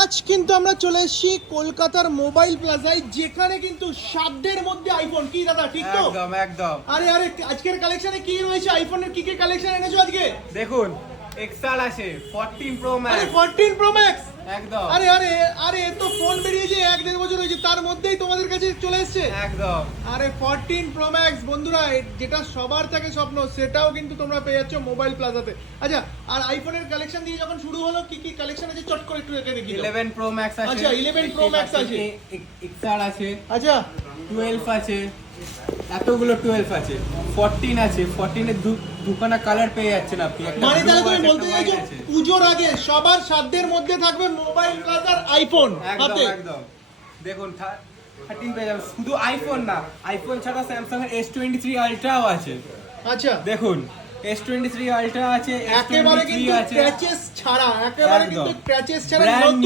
আজ কিন্তু আমরা চলে এসেছি কলকাতার মোবাইল প্লাজায়, যেখানে কিন্তু সাধ্যের মধ্যে আইফোন। কি দাদা, ঠিক তো? একদম একদম। আরে আজকের কালেকশনে কি রয়েছে? আইফোনের কি কি কালেকশন এনেছো আজকে? দেখুন এক্সআর আছে 14 প্রো আরে ম্যাক্স 14 প্রো ম্যাক্স। একদম আরে আরে আরে এ তো ফোন বেরিয়েছে 1-1.5 বছর হয়েছে, তার মধ্যেই তোমাদের কাছে চলে এসেছে। একদম। আরে 14 প্রো ম্যাক্স বন্ধুরা, যেটা সবার থাকে স্বপ্ন, সেটাও কিন্তু তোমরা পেয়ে যাচ্ছ মোবাইল প্লাজাতে। আচ্ছা, আর আইফোনের কালেকশন দিয়ে যখন শুরু হলো, কি কি কালেকশন আছে চট করে একটু রেখে দেখি। 11 প্রো ম্যাক্স আছে। আচ্ছা, 11 প্রো ম্যাক্স আছে। এক্সআর আছে, আচ্ছা 12 আছে, এতগুলো 12 আছে, 14 আছে। 14 এর দুখানা কালার পেয়ে যাচ্ছেন আপনি। একটা মানে তাহলে blue তুমি আছে, বলতে একটা চাইছো white আছে। পুজোর আগে সবার সাধ্যের মধ্যে থাকবে মোবাইল প্লাজার আইফোন একদম হাতে। একদম। দেখুন 13 পেয়ে যাবেন। শুধু আইফোন না, আইফোন ছাড়া স্যামসাং এর S23 আলট্রাও আছে। আচ্ছা, দেখুন S23 আলট্রা আছে, একেবারে S23 কিন্তু আছে, ক্র্যাচেস ছাড়া, একেবারে একদম। কিন্তু ক্র্যাচেস ছাড়া Brand নতুন